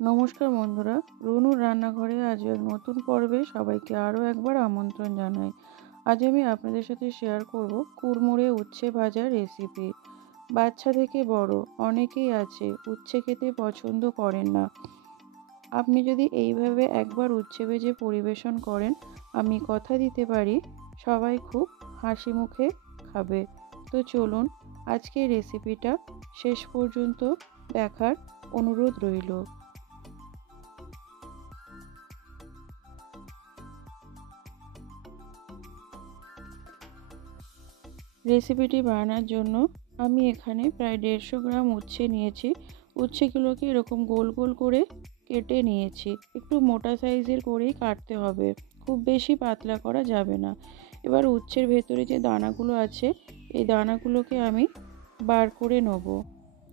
নমস্কার বন্ধুরা, রুনুর রান্নাঘরে আজ এক নতুন পর্বে সবাইকে আরও একবার আমন্ত্রণ জানাই। আজ আমি আপনাদের সাথে শেয়ার করব কুড়মুড়ে উচ্ছে ভাজার রেসিপি। বাচ্চা থেকে বড় অনেকেই আছে উচ্ছে খেতে পছন্দ করেন না। আপনি যদি এইভাবে একবার উচ্ছে ভেজে পরিবেশন করেন, আমি কথা দিতে পারি সবাই খুব হাসি মুখে খাবে। তো চলুন আজকের রেসিপিটা শেষ পর্যন্ত দেখার অনুরোধ রইল। রেসিপিটি বানানোর জন্য আমি এখানে প্রায় 150 গ্রাম উচ্ছে নিয়েছি। উচ্ছেগুলোকে এরকম গোল গোল করে কেটে নিয়েছি। একটু মোটা সাইজের করেই কাটতে হবে, খুব বেশি পাতলা করা যাবে না। এবার উচ্ছের ভেতরে যে দানাগুলো আছে এই দানাগুলোকে আমি বার করে নেব।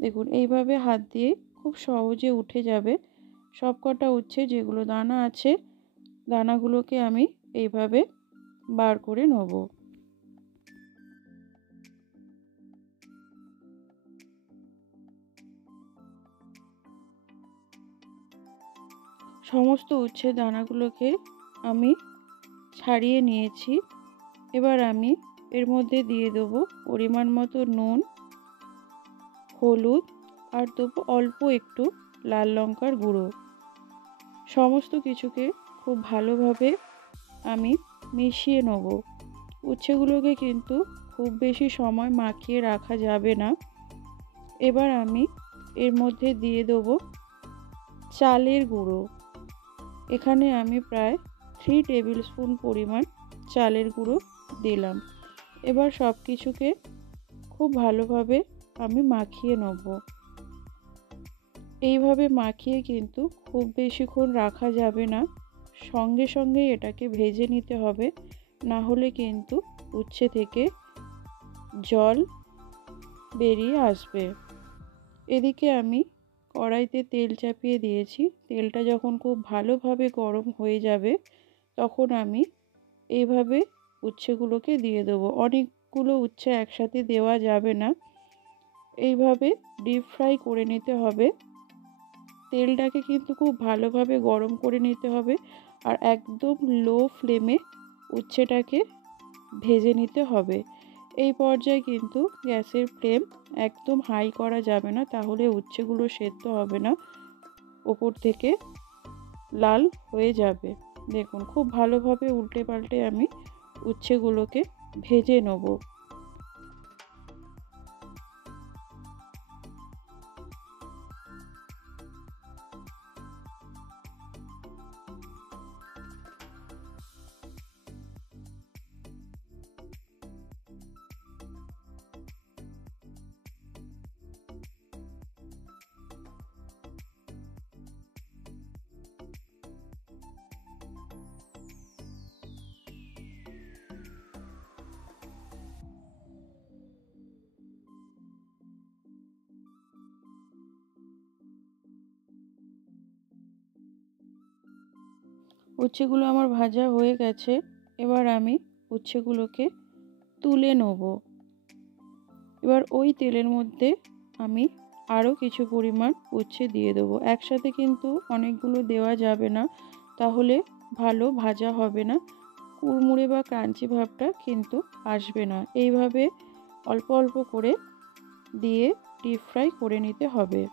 দেখুন এইভাবে হাত দিয়ে খুব সহজে উঠে যাবে। সব কটা উচ্ছে যেগুলো দানা আছে দানাগুলোকে আমি এইভাবে বার করে নেব। সমস্ত উচ্ছের দানাগুলোকে আমি ছাড়িয়ে নিয়েছি। এবার আমি এর মধ্যে দিয়ে দেবো পরিমাণ মতো নুন, হলুদ আর দেবো অল্প একটু লাল লঙ্কার গুঁড়ো। সমস্ত কিছুকে খুব ভালোভাবে আমি মিশিয়ে নেব। উচ্ছেগুলোকে কিন্তু খুব বেশি সময় মাখিয়ে রাখা যাবে না। এবার আমি এর মধ্যে দিয়ে দেবো চালের গুঁড়ো। এখানে আমি প্রায় 3 টেবিল স্পুন পরিমাণ চালের গুঁড়ো দিলাম। এবার সব কিছুকে খুব ভালোভাবে আমি মাখিয়ে নেব। এইভাবে মাখিয়ে কিন্তু খুব বেশিক্ষণ রাখা যাবে না, সঙ্গে সঙ্গে এটাকে ভেজে নিতে হবে, না হলে কিন্তু উচ্ছে থেকে জল বেরিয়ে আসবে। এদিকে আমি কড়াইতে তেল চাপিয়ে দিয়েছি। তেলটা যখন খুব ভালোভাবে গরম হয়ে যাবে তখন আমি এইভাবে উচ্ছেগুলোকে দিয়ে দেবো। অনেকগুলো উচ্ছে একসাথে দেওয়া যাবে না, এইভাবে ডিপ ফ্রাই করে নিতে হবে। তেলটাকে কিন্তু খুব ভালোভাবে গরম করে নিতে হবে আর একদম লো ফ্লেমে উচ্ছেটাকে ভেজে নিতে হবে। এই পর্যায়ে কিন্তু গ্যাসের ফ্লেম একদম হাই করা যাবে না, তাহলে উচ্ছেগুলো সেদ্ধ হবে না, ওপর থেকে লাল হয়ে যাবে। দেখুন খুব ভালোভাবে উল্টে পাল্টে আমি উচ্ছেগুলোকে ভেজে নেব। উচ্ছেগুলো আমার ভাজা হয়ে গেছে। এবার আমি উচ্ছেগুলোকে তুলে নেব। এবার ওই তেলের মধ্যে আমি আরও কিছু পরিমাণ উচ্ছে দিয়ে দেবো। একসাথে কিন্তু অনেকগুলো দেওয়া যাবে না, তাহলে ভালো ভাজা হবে না, কুড়মুড়ে বা ক্রাঞ্চি ভাবটা কিন্তু আসবে না। এইভাবে অল্প অল্প করে দিয়ে ডিপ ফ্রাই করে নিতে হবে।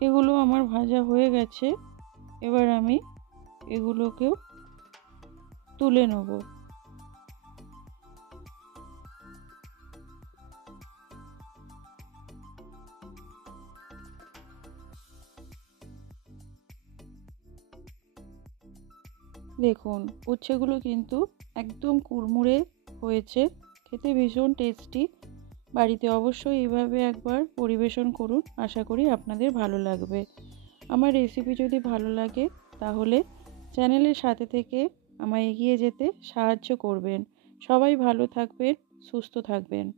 এগুলো আমার ভাজা হয়ে গেছে। এবার আমি এগুলোকেও তুলে নেব। দেখুন উচ্ছেগুলো কিন্তু একদম কুড়মুড়ে হয়েছে, খেতে ভীষণ টেস্টি। বাড়িতে অবশ্যই এইভাবে একবার পরিবেশন করুন, আশা করি আপনাদের ভালো লাগবে। আমার রেসিপি যদি ভালো লাগে তাহলে চ্যানেলের সাথে থেকে আমায় এগিয়ে যেতে সাহায্য করবেন। সবাই ভালো থাকবেন, সুস্থ থাকবেন।